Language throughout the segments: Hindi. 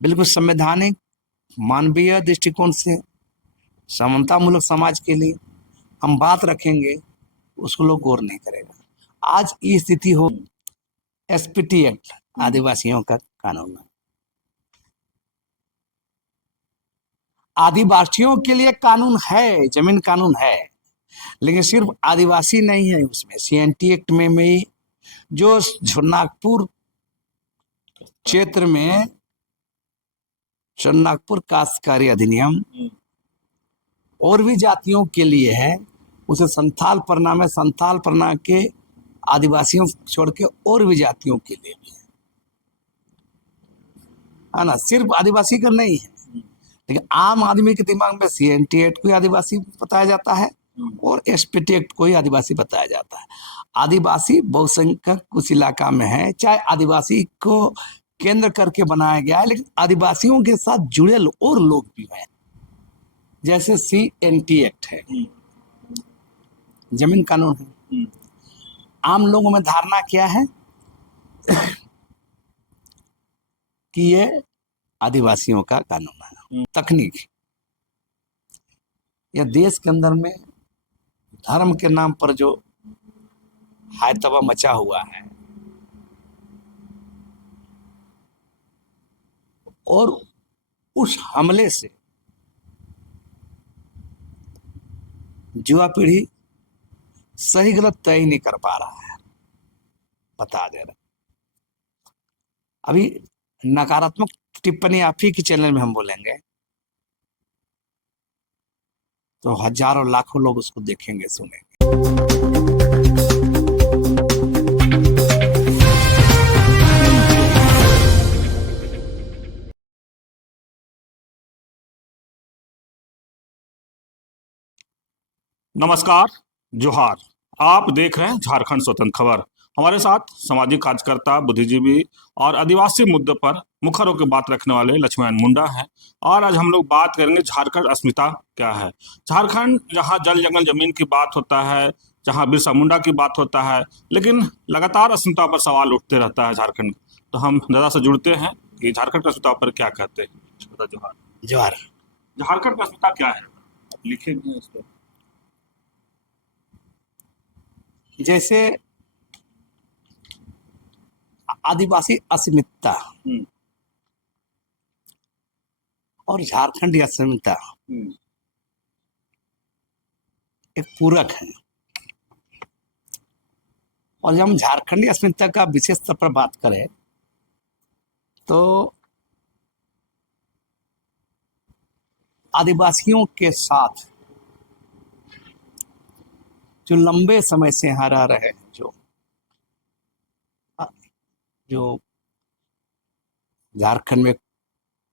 बिल्कुल संवैधानिक मानवीय दृष्टिकोण से समतामूलक समाज के लिए हम बात रखेंगे, उसको लोग गौर नहीं करेगा। आज ये स्थिति हो, एसपीटी एक्ट आदिवासियों का कानून है, आदिवासियों के लिए कानून है, जमीन कानून है, लेकिन सिर्फ आदिवासी नहीं है उसमें। सीएनटी एक्ट में जो नागपुर क्षेत्र में नागपुर काश्तकारी अधिनियम और भी जातियों के लिए है, उसे संथाल परना में संथाल परना के आदिवासियों छोड़ के और भी जातियों के लिए भी है ना, सिर्फ आदिवासी का नहीं है। लेकिन आम आदमी के दिमाग में सीएनटी एक्ट को आदिवासी बताया जाता है और एसपीटी एक्ट को ही आदिवासी बताया जाता है। आदिवासी बहुसंख्यक कुछ इलाका में है, चाहे आदिवासी को केंद्र करके बनाया गया है, लेकिन आदिवासियों के साथ जुड़े और लोग भी हैं। जैसे सीएनटी एक्ट है, जमीन कानून है, आम लोगों में धारणा क्या है कि ये आदिवासियों का कानून है। तकनीक या देश के अंदर में धर्म के नाम पर जो हायतवा मचा हुआ है और उस हमले से युवा पीढ़ी सही गलत तय नहीं कर पा रहा है। बता दे रहा, अभी नकारात्मक टिप्पणी आप ही के चैनल में हम बोलेंगे तो हजारों लाखों लोग उसको देखेंगे, सुनेंगे। नमस्कार, जोहार। आप देख रहे हैं झारखंड स्वतंत्र खबर। हमारे साथ सामाजिक कार्यकर्ता, बुद्धिजीवी और आदिवासी मुद्दों पर मुखर होकर बात रखने वाले लक्ष्मण मुंडा हैं। और आज हम लोग बात करेंगे झारखंड अस्मिता क्या है। झारखंड जहां जल जंगल जमीन की बात होता है, जहां बिरसा मुंडा की बात होता है, लेकिन लगातार अस्मिता पर सवाल उठते रहता है झारखंड। तो हम दादा से जुड़ते हैं कि झारखंड की अस्मिता पर क्या कहते हैं। जोहार। जोहार। झारखंड की अस्मिता क्या है, लिखे भी हैं इस पर। जैसे आदिवासी अस्मिता और झारखंडी अस्मिता एक पूरक है। और जब हम झारखंडी अस्मिता का विशेष तौर पर बात करें तो आदिवासियों के साथ जो लंबे समय से यहाँ रह रहे हैं, जो झारखंड में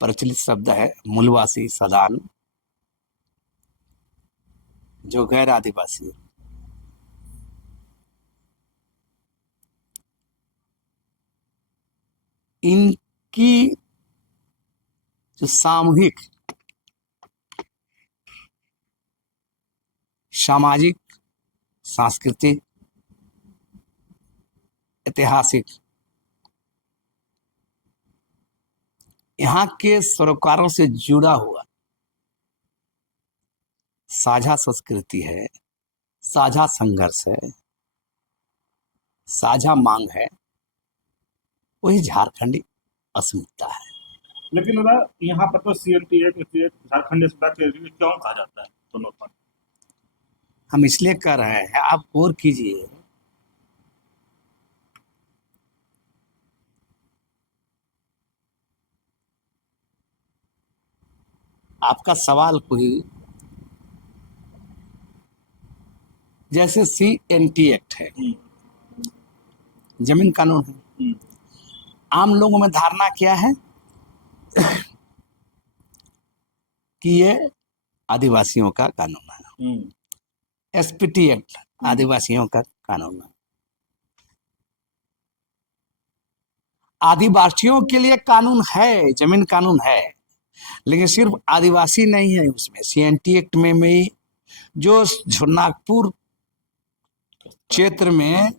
प्रचलित शब्द है मूलवासी सदान, जो गैर आदिवासी, इनकी जो सामूहिक सामाजिक, सांस्कृतिक, ऐतिहासिक, यहाँ के सरोकारों से जुड़ा हुआ साझा संस्कृति है, साझा संघर्ष है, साझा मांग है, वही झारखंडी अस्मिता है। लेकिन यहाँ पर तो सीएनटी झारखंड क्यों कहा जाता है दोनों पर? हम इसलिए कर रहे हैं, आप गौर कीजिए, आपका सवाल कोई जैसे सीएनटी एक्ट है, जमीन कानून है, आम लोगों में धारणा क्या है कि ये आदिवासियों का कानून है। एसपीटी एक्ट आदिवासियों का कानून है, आदिवासियों के लिए कानून है, जमीन कानून है, लेकिन सिर्फ आदिवासी नहीं है उसमें। सीएनटी एक्ट में जो नागपुर क्षेत्र में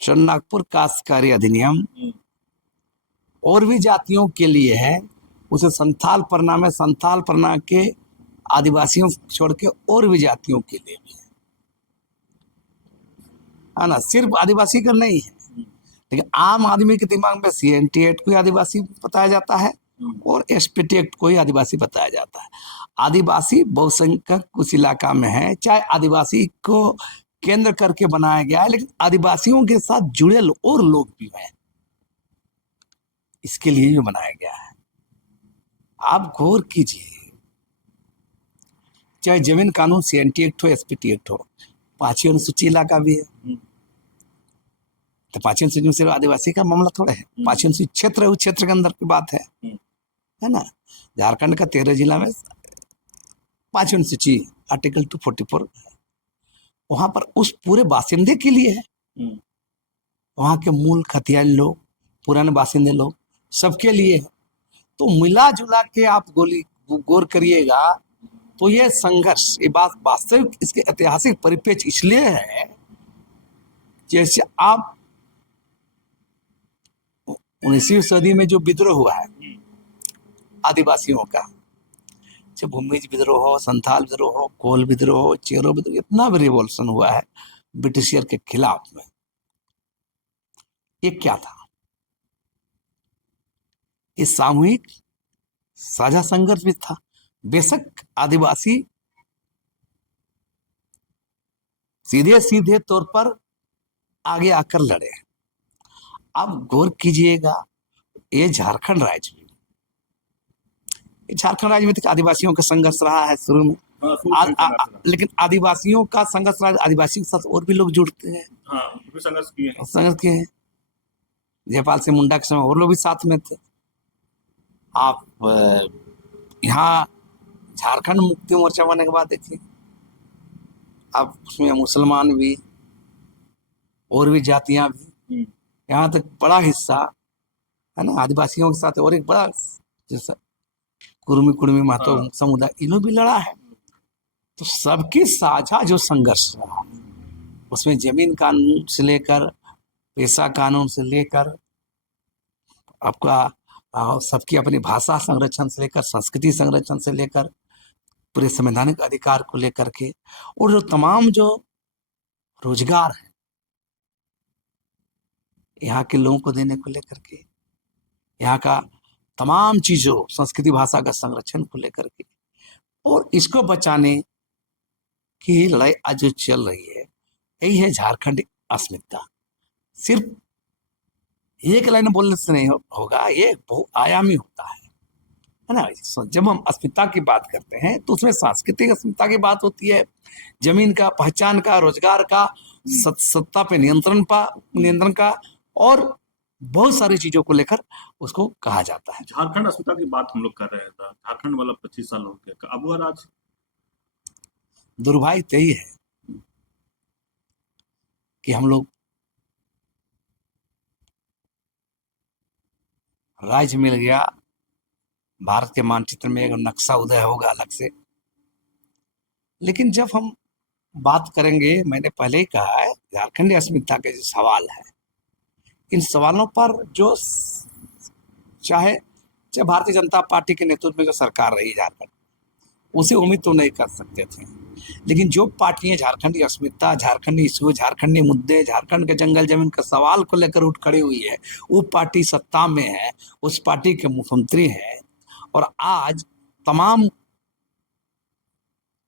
नागपुर काश्तकारी अधिनियम और भी जातियों के लिए है, उसे संथाल परना में संथाल परना के आदिवासियों छोड़ के और भी जातियों के लिए भी है ना, सिर्फ आदिवासी का नहीं है। लेकिन आम आदमी के दिमाग में CNT एक्ट को ही आदिवासी बताया जाता है और SPT एक्ट को ही आदिवासी बताया जाता है। आदिवासी बहुसंख्यक कुछ इलाका में है, चाहे आदिवासी को केंद्र करके बनाया गया है, लेकिन आदिवासियों के साथ जुड़े और लोग भी हैं, इसके लिए भी बनाया गया है। आप गौर कीजिए, चाहे जमीन कानून CNT एक्ट हो SPT एक्ट हो, 5वीं अनुसूची इलाका भी है, तो 5वीं अनुसूची में सिर्फ आदिवासी का मामला थोड़ा है, 5वीं अनुसूची क्षेत्र है, उस क्षेत्र के अंदर की बात है ना। झारखंड का 13 जिला में 5वीं अनुसूची आर्टिकल 244 वहां पर उस पूरे बासिंदे के लिए है, वहां के मूल खतियानी लोग, पुराने बासिंदे लोग, सबके लिए है। तो मिला जुला के आप गौर करिएगा तो ये संघर्ष, ये बात वास्तविक इसके ऐतिहासिक परिप्रेक्ष्य इसलिए है, जैसे आप 19वीं सदी में जो विद्रोह हुआ है आदिवासियों का, चाहे भूमिज विद्रोह हो, संथाल विद्रोह हो, कोल विद्रोह हो, चेरो विद्रोह, इतना भी रिवॉल्यूशन हुआ है ब्रिटिशियर के खिलाफ में, ये क्या था? ये सामूहिक साझा संघर्ष भी था। बेशक आदिवासी सीधे सीधे तौर पर आगे आकर लड़े। अब गौर कीजिएगा, ये झारखंड राज्य में, झारखंड राज्य में तो आदिवासियों का संघर्ष रहा है शुरू में, लेकिन आदिवासियों का संघर्ष रहा, आदिवासियों के साथ और भी लोग जुड़ते हैं, संघर्ष किए हैं। जयपाल सिंह मुंडा के समय और लोग भी साथ में थे। आप यहाँ झारखंड मुक्ति मोर्चा बनने के बाद देखिए, अब उसमें मुसलमान भी और भी जातियां भी, यहाँ तक बड़ा हिस्सा है ना आदिवासियों के साथ, और एक बड़ा जैसा कुर्मी महतो समुदाय, इन्होंने भी लड़ा है। तो सबकी साझा जो संघर्ष रहा, उसमें जमीन कानून से लेकर पेशा कानून से लेकर आपका सबकी अपनी भाषा संरक्षण से लेकर संस्कृति संरक्षण से लेकर पूरे संवैधानिक अधिकार को लेकर के, और जो तमाम जो रोजगार है यहाँ के लोगों को देने को लेकर के, यहाँ का तमाम चीजों संस्कृति भाषा का संरक्षण को लेकर के, और इसको बचाने की लड़ाई आज जो चल रही है, यही है झारखंड अस्मिता। सिर्फ एक लाइन बोलने से नहीं होगा, ये बहुआयामी होता है ना। जब हम अस्मिता की बात करते हैं तो उसमें सांस्कृतिक अस्मिता की बात होती है, जमीन का, पहचान का, रोजगार का, सत्ता पे नियंत्रण का, और बहुत सारी चीजों को लेकर उसको कहा जाता है। झारखंड अस्मिता की बात हम लोग कर रहे थे, झारखंड वाला 25 साल हो गया, अब वो राज दुर्भाग्य तो यही है कि हम लोग राज्य मिल गया, भारत के मानचित्र में एक नक्शा उदय होगा अलग से, लेकिन जब हम बात करेंगे, मैंने पहले ही कहा है, झारखंडी अस्मिता के जो सवाल है, इन सवालों पर जो चाहे भारतीय जनता पार्टी के नेतृत्व में जो सरकार रही झारखंड, उसे उम्मीद तो नहीं कर सकते थे, लेकिन जो पार्टियां झारखंडी अस्मिता, झारखंडी इशू, झारखंडी मुद्दे, झारखंड के जंगल जमीन के सवाल को लेकर उठ खड़ी हुई है, वो पार्टी सत्ता में है, उस पार्टी के मुख्यमंत्री हैं, और आज तमाम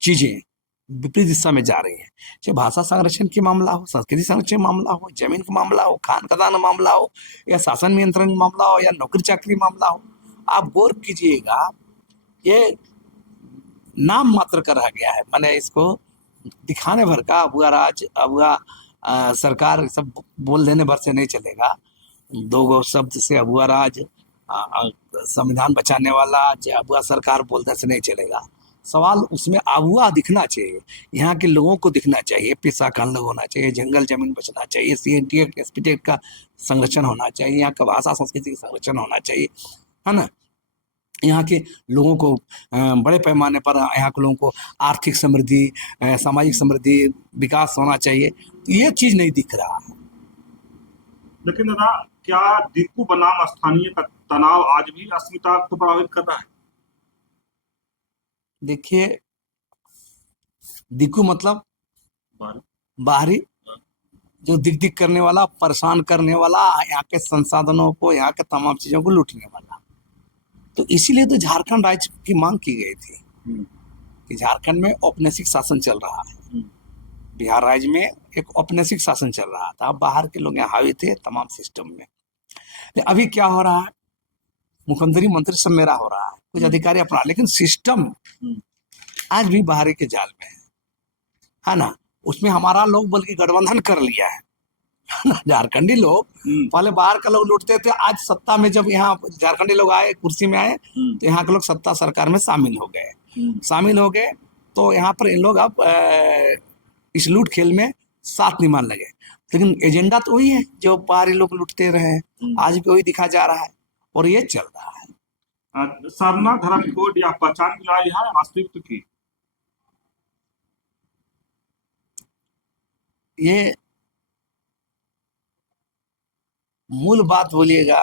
चीजें विपरीत दिशा में जा रही है। चाहे भाषा संरक्षण की मामला हो, संस्कृति संरक्षण मामला हो, जमीन का मामला हो, खान खदान मामला हो, या शासन नियंत्रण मामला हो, या नौकरी चाकरी मामला हो, आप गौर कीजिएगा, ये नाम मात्र का रह गया है। मैंने इसको दिखाने भर का अबुआ राज, अबुआ सरकार सब बोल देने भर से नहीं चलेगा। 2 शब्द से अबुआ राज, संविधान बचाने वाला, अबुआ सरकार बोलने से नहीं चलेगा। सवाल उसमें अबुआ दिखना चाहिए, यहाँ के लोगों को दिखना चाहिए, पेशा कानून होना चाहिए, जंगल जमीन बचना चाहिए, CNT एक्ट SPT एक्ट का संरक्षण होना चाहिए, यहाँ का भाषा संस्कृति का संरक्षण होना चाहिए, है ना। यहाँ के लोगों को बड़े पैमाने पर, यहाँ के लोगों को आर्थिक समृद्धि, सामाजिक समृद्धि, विकास होना चाहिए। ये चीज नहीं दिख रहा है। लेकिन दादा क्या दिक्कू बनाम स्थानीय का तनाव आज भी अस्मिता को प्रभावित कर रहा है? देखिए, दिक्कू मतलब बार- बाहरी, जो दिक दिक करने वाला, परेशान करने वाला, यहाँ के संसाधनों को, यहाँ के तमाम चीजों को लूटने वाला। तो इसीलिए तो झारखंड राज्य की मांग की गई थी कि झारखंड में औपनिवेशिक शासन चल रहा है, बिहार राज्य में एक औपनिवेशिक शासन चल रहा था, बाहर के लोग यहाँ हावी थे तमाम सिस्टम में। लेकिन अभी क्या हो रहा है, मुख्यमंत्री मंत्री सब मेरा हो रहा है, कुछ अधिकारी अपना, लेकिन सिस्टम आज भी बाहरी के जाल में है ना। उसमें हमारा लोग बल्कि गठबंधन कर लिया है ना। झारखंडी लोग पहले बाहर का लोग लूटते थे, आज सत्ता में जब यहाँ झारखंडी लोग आए, कुर्सी में आए, तो यहाँ के लोग सत्ता सरकार में शामिल हो गए। तो यहाँ पर इन लोग अब इस लूट खेल में साथ निभाने लगे। लेकिन एजेंडा तो वही है जो बाहरी लोग लूटते रहे हैं, आज भी वही दिखा जा रहा है और ये चल रहा है। सरना धर्म कोड या पहचान दिलाई है अस्तित्व की? ये मूल बात बोलिएगा,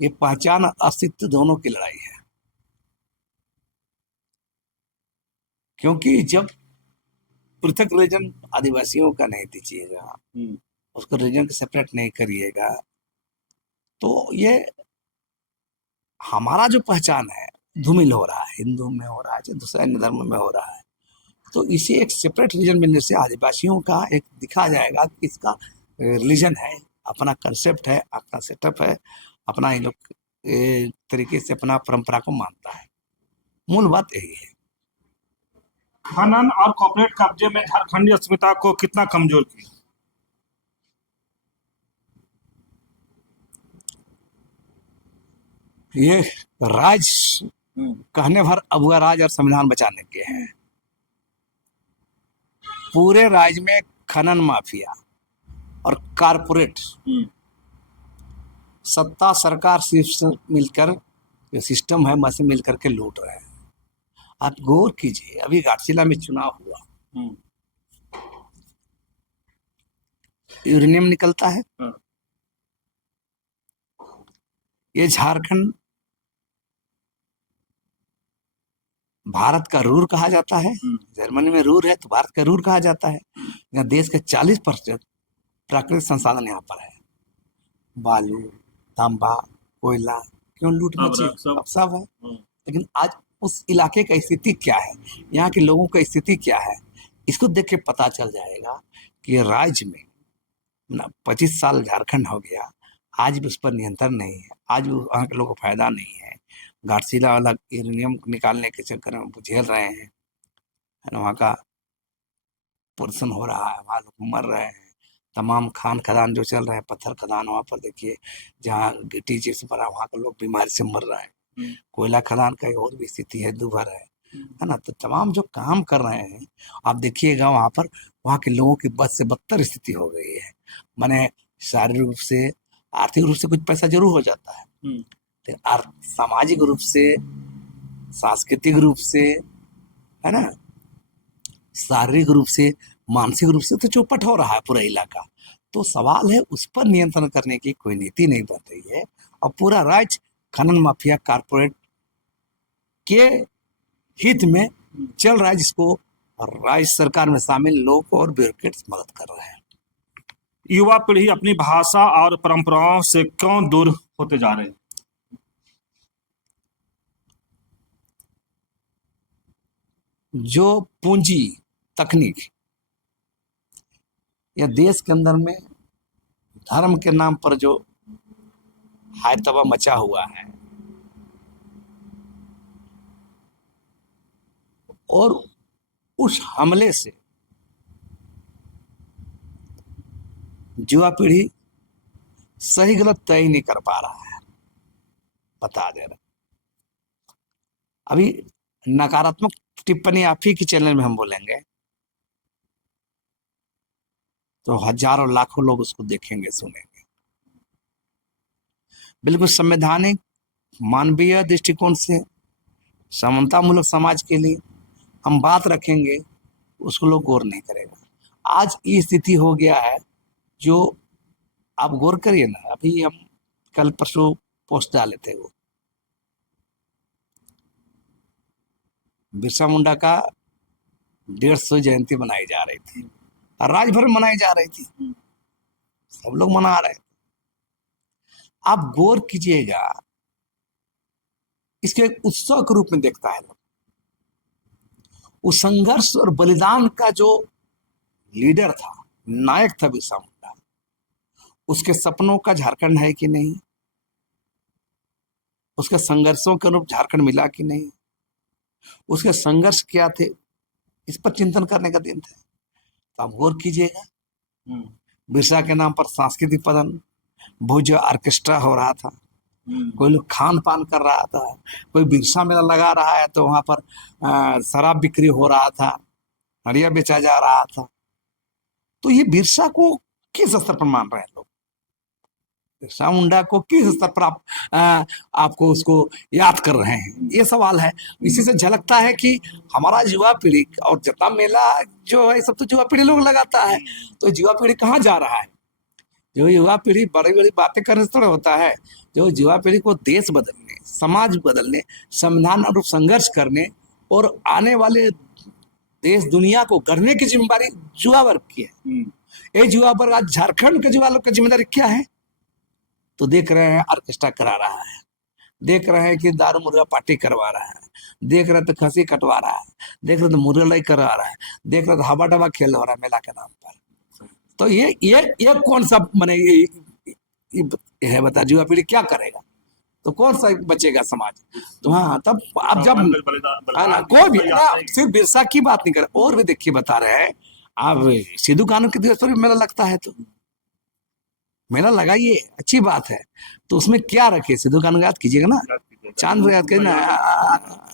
ये पहचान अस्तित्व दोनों की लड़ाई है। क्योंकि जब पृथक रीजन आदिवासियों का नहीं दीजिएगा, उसको रीजन को सेपरेट नहीं करिएगा, तो ये हमारा जो पहचान है धूमिल हो रहा है, हिंदू में हो रहा है, चाहे दूसरे अन्य धर्म में हो रहा है। तो इसे एक सेपरेट रीजन मिलने से आदिवासियों का एक दिखा जाएगा कि इसका रिलीजन है, अपना कंसेप्ट है, अपना सेटअप है, अपना इन लोग तरीके से अपना परंपरा को मानता है। मूल बात यही है। खनन और कॉर्पोरेट कब्जे में झारखंडी अस्मिता को कितना कमजोर किया? ये राज कहने भर अबुआ राज और संविधान बचाने के हैं। पूरे राज्य में खनन माफिया और कारपोरेट सत्ता सरकार से मिलकर, जो सिस्टम है वहां से मिलकर के लूट रहे हैं। आप गौर कीजिए, अभी घाटशिला में चुनाव हुआ, यूरेनियम निकलता है। ये झारखंड भारत का रूर कहा जाता है, जर्मनी में रूर है तो भारत का रूर कहा जाता है। यहाँ देश के 40% प्राकृतिक संसाधन यहाँ पर है, बालू, तांबा, कोयला, क्यों लूट मची, अब सब है। लेकिन आज उस इलाके का स्थिति क्या है, यहाँ के लोगों का स्थिति क्या है, इसको देख के पता चल जाएगा कि राज्य में 25 साल झारखंड हो गया, आज भी उस पर नियंत्रण नहीं है, आज भी वहाँ के लोगों को फायदा नहीं है। घाटशिला वाला यूरेनियम निकालने के चक्कर में झेल रहे हैं, वहाँ का प्रदूषण हो रहा है, वहाँ लोग मर रहे हैं। तमाम खान खदान जो चल रहे हैं, पत्थर खदान, वहाँ पर देखिए जहाँ गिट्टी चिप्स भरा, वहाँ के लोग बीमारी से मर रहे हैं। कोयला खदान का और भी स्थिति है, दुभर है ना। तो तमाम जो काम कर रहे हैं, आप देखिएगा वहाँ पर, वहाँ के लोगों की बद से बदतर स्थिति हो गई है। माने शारीरिक रूप से, आर्थिक रूप से कुछ पैसा जरूर हो जाता है, तो सामाजिक रूप से, सांस्कृतिक रूप से, है ना, शारीरिक रूप से, मानसिक रूप से तो चौपट हो रहा है पूरा इलाका। तो सवाल है, उस पर नियंत्रण करने की कोई नीति नहीं बन रही है, और पूरा राज्य खनन माफिया कारपोरेट के हित में चल रहा है, जिसको राज्य सरकार में शामिल लोग और ब्यूरोक्रेट्स मदद कर रहे हैं। युवा पीढ़ी अपनी भाषा और परंपराओं से क्यों दूर होते जा रहे हैं? जो पूंजी तकनीक या देश के अंदर में धर्म के नाम पर जो हायतवा मचा हुआ है, और उस हमले से युवा पीढ़ी सही गलत तय नहीं कर पा रहा है। बता दे रहा, अभी नकारात्मक टिप्पणी आप ही के चैनल में हम बोलेंगे तो हजारों लाखों लोग उसको देखेंगे, सुनेंगे। बिल्कुल संवैधानिक मानवीय दृष्टिकोण से समतामूलक समाज के लिए हम बात रखेंगे, उसको लोग गौर नहीं करेगा। आज ये स्थिति हो गया है, जो आप गौर करिए ना, अभी हम कल परसों पोस्ट डाले थे, वो बिरसा मुंडा का 150 जयंती मनाई जा रही थी, राज्य भर में मनाई जा रही थी, सब लोग मना रहे थे। आप गौर कीजिएगा, इसके एक उत्सव के रूप में देखता है लोग। उस संघर्ष और बलिदान का जो लीडर था, नायक था बिरसा मुंडा, उसके सपनों का झारखंड है कि नहीं, उसके संघर्षों के अनुरूप झारखंड मिला कि नहीं, उसके संघर्ष क्या थे, इस पर चिंतन करने का दिन था। तो आप गौर कीजिएगा, बिरसा के नाम पर सांस्कृतिक पदन, भोज ऑर्केस्ट्रा हो रहा था, कोई लोग खान पान कर रहा था, कोई बिरसा मेला लगा रहा है तो वहां पर शराब बिक्री हो रहा था, हड़िया बेचा जा रहा था। तो ये बिरसा को किस स्तर पर मान रहे हैं लोग, बिरसा मुंडा को किस स्तर पर आपको उसको याद कर रहे हैं, ये सवाल है। इसी से झलकता है कि हमारा युवा पीढ़ी, और जितना मेला जो है सब तो युवा पीढ़ी लोग लगाता है, तो युवा पीढ़ी कहाँ जा रहा है। जो युवा पीढ़ी बड़ी बड़ी बातें करने से थोड़ा होता है, जो युवा पीढ़ी को देश बदलने, समाज बदलने, संविधान अनुरूप संघर्ष करने और आने वाले देश दुनिया को गढ़ने की जिम्मेदारी युवा वर्ग की है। ये युवा वर्ग आज झारखंड के युवा लोग की जिम्मेदारी क्या है, तो देख रहे हैं ऑर्केस्ट्रा करा रहा है, देख रहे हैं कि दारू मुर्गा पार्टी करवा रहा है, देख रहे तो खसी कटवा रहा है, देख रहे तो मुरलई करवा रहा है, देख रहे तो हवा डबा खेल हो रहा है मेला के नाम पर। तो ये कौन सा मने है, बता युवा पीढ़ी क्या करेगा, तो कौन सा बचेगा समाज। तो हाँ, तब अब जब कोई भी सिर्फ बिरसा की बात नहीं कर, और भी देखिए बता रहे हैं, आप सिद्धू कानू के दिवस पर भी मेला लगता है, तो मेला लगाइए, अच्छी बात है, तो उसमें क्या रखे, सिद्धू कानू याद कीजिएगा ना, चांद याद कीजिए ना,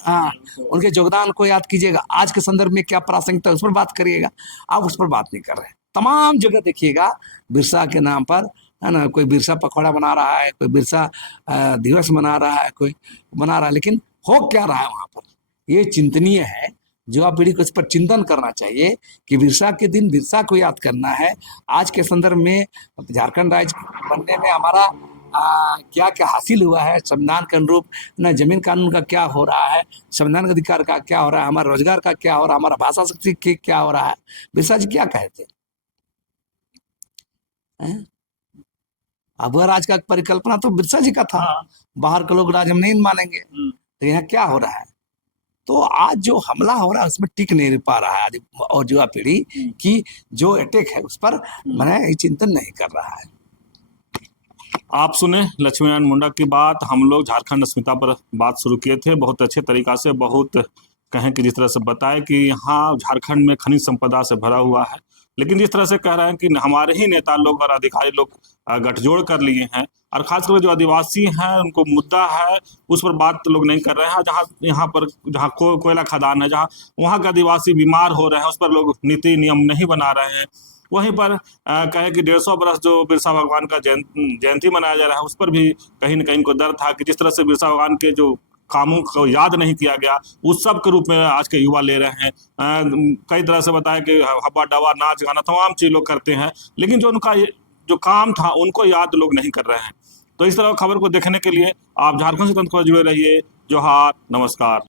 हाँ, उनके योगदान को याद कीजिएगा, आज के संदर्भ में क्या प्रासंगिकता है उस पर बात करिएगा। आप उस पर बात नहीं कर रहे हैं। तमाम जगह देखिएगा बिरसा के नाम पर, है ना, कोई बिरसा पखवाड़ा बना रहा है, कोई बिरसा दिवस मना रहा है, कोई बना रहा है, लेकिन हो क्या रहा है वहां पर, ये चिंतनीय है। युवा पीढ़ी को इस पर चिंतन करना चाहिए कि बिरसा के दिन बिरसा को याद करना है। आज के संदर्भ में झारखंड राज्य बनने में हमारा क्या क्या हासिल हुआ है, संविधान के अनुरूप ना, जमीन कानून का क्या हो रहा है, संविधान के अधिकार का क्या हो रहा है, हमारे रोजगार का क्या हो रहा है, हमारा भाषा शक्ति की क्या हो रहा है, बिरसा जी क्या कहते हैं। अब राज का परिकल्पना तो बिरसा जी का था, बाहर के लोग राज हम नहीं मानेंगे, तो यहाँ क्या हो रहा है। तो आज जो हमला हो रहा है उसमें टिक नहीं पा रहा है, और युवा पीढ़ी की जो अटैक है उस पर मैंने चिंतन नहीं कर रहा है। आप सुने लक्ष्मीनारायण मुंडा की बात। हम लोग झारखंड अस्मिता पर बात शुरू किए थे, बहुत अच्छे तरीका से, बहुत कहें कि जिस तरह से बताए कि यहाँ झारखंड में खनिज संपदा से भरा हुआ है, लेकिन जिस तरह से कह रहे हैं कि हमारे ही नेता लोग और अधिकारी लोग गठजोड़ कर लिए हैं, और खासकर जो आदिवासी हैं उनको मुद्दा है उस पर बात लोग नहीं कर रहे हैं। जहाँ यहाँ पर जहाँ कोयला खदान है, जहाँ वहाँ के आदिवासी बीमार हो रहे हैं, उस पर लोग नीति नियम नहीं बना रहे हैं। वहीं पर कहे कि 150 बरस जो बिरसा भगवान का जयंती मनाया जा रहा है, उस पर भी कहीं न कहीं इनको डर था कि जिस तरह से बिरसा भगवान के जो कामों को याद नहीं किया गया, उस सब के रूप में आज के युवा ले रहे हैं। कई तरह से बताया कि हवा डवा नाच गाना तमाम चीज लोग करते हैं, लेकिन जो उनका जो काम था उनको याद लोग नहीं कर रहे हैं। तो इस तरह खबर को देखने के लिए आप झारखंड स्वतंत्र खबर जुड़े रहिए। जोहार, नमस्कार।